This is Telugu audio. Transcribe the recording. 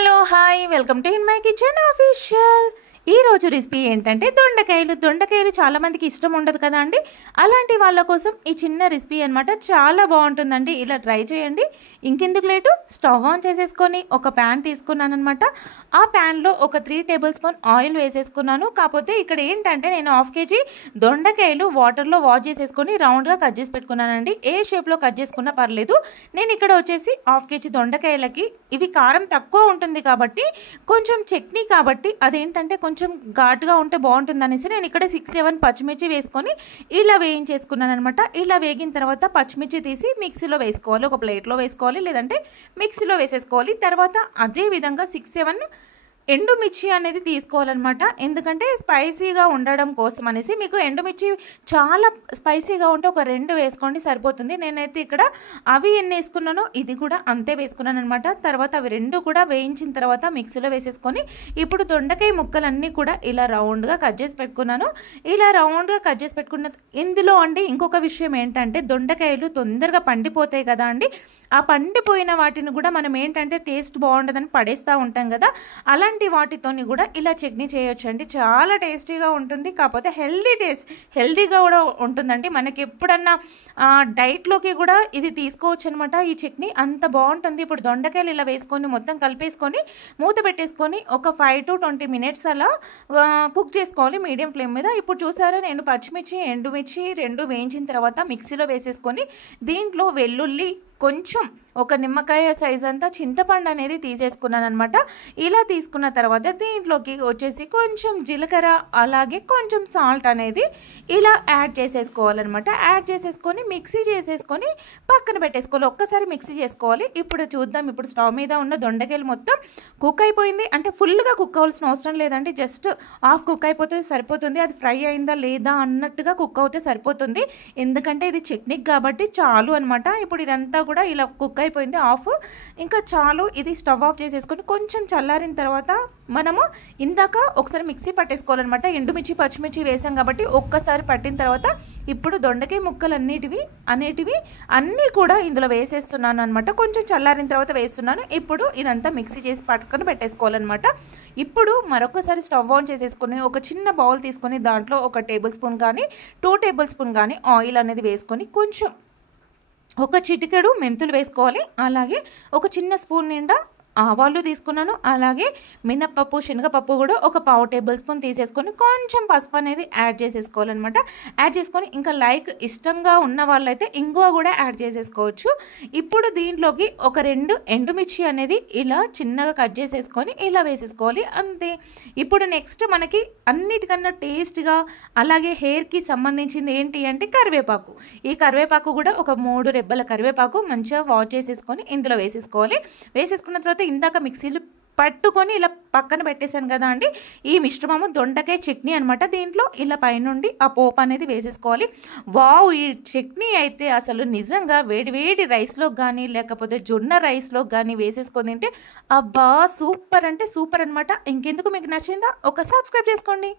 Hello hi welcome to in my kitchen official. ఈరోజు రెసిపీ ఏంటంటే దొండకాయలు చాలామందికి ఇష్టం ఉండదు కదా అండి. అలాంటి వాళ్ళ కోసం ఈ చిన్న రెసిపీ అనమాట. చాలా బాగుంటుందండి, ఇలా ట్రై చేయండి. ఇంకెందుకు లేటు, స్టవ్ ఆన్ చేసేసుకొని ఒక ప్యాన్ తీసుకున్నాను అనమాట. ఆ ప్యాన్లో ఒక 3 టేబుల్ స్పూన్ ఆయిల్ వేసేసుకున్నాను. కాకపోతే ఇక్కడ ఏంటంటే నేను 1/2 కేజీ దొండకాయలు వాటర్లో వాష్ చేసేసుకొని రౌండ్గా కట్ చేసి పెట్టుకున్నానండి. ఏ షేప్లో కట్ చేసుకున్నా పర్లేదు. నేను ఇక్కడ వచ్చేసి 1/2 కేజీ దొండకాయలకి ఇవి కారం తక్కువ ఉంటుంది కాబట్టి, కొంచెం చట్నీ కాబట్టి అదేంటంటే కొంచెం ఘాటుగా ఉంటే బాగుంటుంది అనేసి నేను ఇక్కడ 6-7 పచ్చిమిర్చి వేసుకొని ఇలా వేయించేసుకున్నాను అనమాట. ఇలా వేగిన తర్వాత పచ్చిమిర్చి తీసి మిక్సీలో వేసుకోవాలి, ఒక ప్లేట్లో వేసుకోవాలి, లేదంటే మిక్సీలో వేసేసుకోవాలి. తర్వాత అదే విధంగా 6-7 ఎండుమిర్చి అనేది తీసుకోవాలన్నమాట. ఎందుకంటే స్పైసీగా ఉండడం కోసం అనేసి. మీకు ఎండుమిర్చి చాలా స్పైసీగా ఉంటే ఒక 2 వేసుకోండి సరిపోతుంది. నేనైతే ఇక్కడ అవి ఎన్ని వేసుకున్నానో ఇది కూడా అంతే వేసుకున్నాను అనమాట. తర్వాత అవి 2 కూడా వేయించిన తర్వాత మిక్సీలో వేసేసుకొని ఇప్పుడు దొండకాయ ముక్కలన్నీ కూడా ఇలా రౌండ్గా కట్ చేసి పెట్టుకున్నాను. ఇలా రౌండ్గా కట్ చేసి పెట్టుకున్న ఇందులో అండి ఇంకొక విషయం ఏంటంటే, దొండకాయలు తొందరగా పండిపోతాయి కదా అండి. ఆ పండిపోయిన వాటిని కూడా మనం ఏంటంటే టేస్ట్ బాగుండదని పడేస్తూ ఉంటాం కదా. అలాంటి వాటితోని కూడా ఇలా చట్నీ చేయొచ్చు అండి. చాలా టేస్టీగా ఉంటుంది. కాకపోతే హెల్దీగా కూడా ఉంటుందండి. మనకి ఎప్పుడన్నా డైట్లోకి కూడా ఇది తీసుకోవచ్చు అనమాట. ఈ చట్నీ అంత బాగుంటుంది. ఇప్పుడు దొండకాయలు ఇలా వేసుకొని మొత్తం కలిపేసుకొని మూత పెట్టేసుకొని ఒక 5 to 20 minutes అలా కుక్ చేసుకోవాలి మీడియం ఫ్లేమ్ మీద. ఇప్పుడు చూసారా, నేను పచ్చిమిర్చి ఎండుమిర్చి 2 వేయించిన తర్వాత మిక్సీలో వేసేసుకొని దీంట్లో వెల్లుల్లి, కొంచెం ఒక నిమ్మకాయ సైజ్ అంతా చింతపండు అనేది తీసేసుకున్నాను అనమాట. ఇలా తీసుకున్న తర్వాత దీంట్లోకి వచ్చేసి కొంచెం జీలకర్ర, అలాగే కొంచెం సాల్ట్ అనేది ఇలా యాడ్ చేసేసుకోవాలన్నమాట. యాడ్ చేసేసుకొని మిక్సీ చేసేసుకొని పక్కన పెట్టేసుకోవాలి. ఒక్కసారి మిక్సీ చేసుకోవాలి. ఇప్పుడు చూద్దాం. ఇప్పుడు స్టవ్ మీద ఉన్న దొండకాయలు మొత్తం కుక్ అయిపోయింది. అంటే ఫుల్గా కుక్ అవ్వాల్సిన అవసరం లేదండి, జస్ట్ హాఫ్ కుక్ అయిపోతే సరిపోతుంది. అది ఫ్రై అయిందా లేదా అన్నట్టుగా కుక్ అవుతే సరిపోతుంది. ఎందుకంటే ఇది చట్నీకి కాబట్టి చాలు అనమాట. ఇప్పుడు ఇదంతా కూడా ఇలా కుక్ అయిపోయింది హాఫ్. ఇంకా చాలు. ఇది స్టవ్ ఆఫ్ చేసేసుకొని కొంచెం చల్లారిన తర్వాత మనము ఇందాక ఒకసారి మిక్సీ పట్టేసుకోవాలన్నమాట. ఎండుమిర్చి పచ్చిమిర్చి వేసాం కాబట్టి ఒక్కసారి పట్టిన తర్వాత ఇప్పుడు దొండకాయ ముక్కలు అన్నీ కూడా ఇందులో వేసేస్తున్నాను అనమాట. కొంచెం చల్లారిన తర్వాత వేస్తున్నాను. ఇప్పుడు ఇదంతా మిక్సీ చేసి పట్టుకొని పెట్టేసుకోవాలన్నమాట. ఇప్పుడు మరొకసారి స్టవ్ ఆన్ చేసేసుకొని ఒక చిన్న బౌల్ తీసుకొని దాంట్లో 1 టేబుల్ స్పూన్ కానీ 2 టేబుల్ స్పూన్ కానీ ఆయిల్ అనేది వేసుకొని కొంచెం ఒక చిటికెడు మెంతులు వేసుకోవాలి. అలాగే ఒక చిన్న స్పూన్ నిండా ఆవాలు తీసుకున్నాను. అలాగే మినప్పప్పు, శనగపప్పు కూడా ఒక 1/2 టేబుల్ స్పూన్ తీసేసుకొని కొంచెం పసుపు అనేది యాడ్ చేసేసుకోవాలన్నమాట. యాడ్ చేసుకొని ఇంకా ఇష్టంగా ఉన్న వాళ్ళైతే ఇంగువ కూడా యాడ్ చేసేసుకోవచ్చు. ఇప్పుడు దీంట్లోకి ఒక 2 ఎండుమిర్చి అనేది ఇలా చిన్నగా కట్ చేసేసుకొని ఇలా వేసేసుకోవాలి, అంతే. ఇప్పుడు నెక్స్ట్ మనకి అన్నిటికన్నా టేస్ట్గా అలాగే హెయిర్కి సంబంధించింది ఏంటి అంటే కరివేపాకు. ఈ కరివేపాకు కూడా ఒక 3 రెబ్బల కరివేపాకు మంచిగా వాష్ చేసేసుకొని ఇందులో వేసేసుకోవాలి. వేసేసుకున్న తర్వాత ఇందాక మిక్సీలో పట్టుకొని ఇలా పక్కన పెట్టేశాను కదా అండి. ఈ మిశ్రమము దొండకాయ చట్నీ అనమాట. దీంట్లో ఇలా పైనుండి ఆ పోపు అనేది వేసేసుకోవాలి. వావ్, ఈ చట్నీ అయితే అసలు నిజంగా వేడి రైస్లో కానీ లేకపోతే జొన్న రైస్లో కానీ వేసేసుకొని తింటే అబ్బా సూపర్ అంటే సూపర్ అనమాట. ఇంకెందుకు, మీకు నచ్చిందా? ఒక సబ్స్క్రైబ్ చేసుకోండి.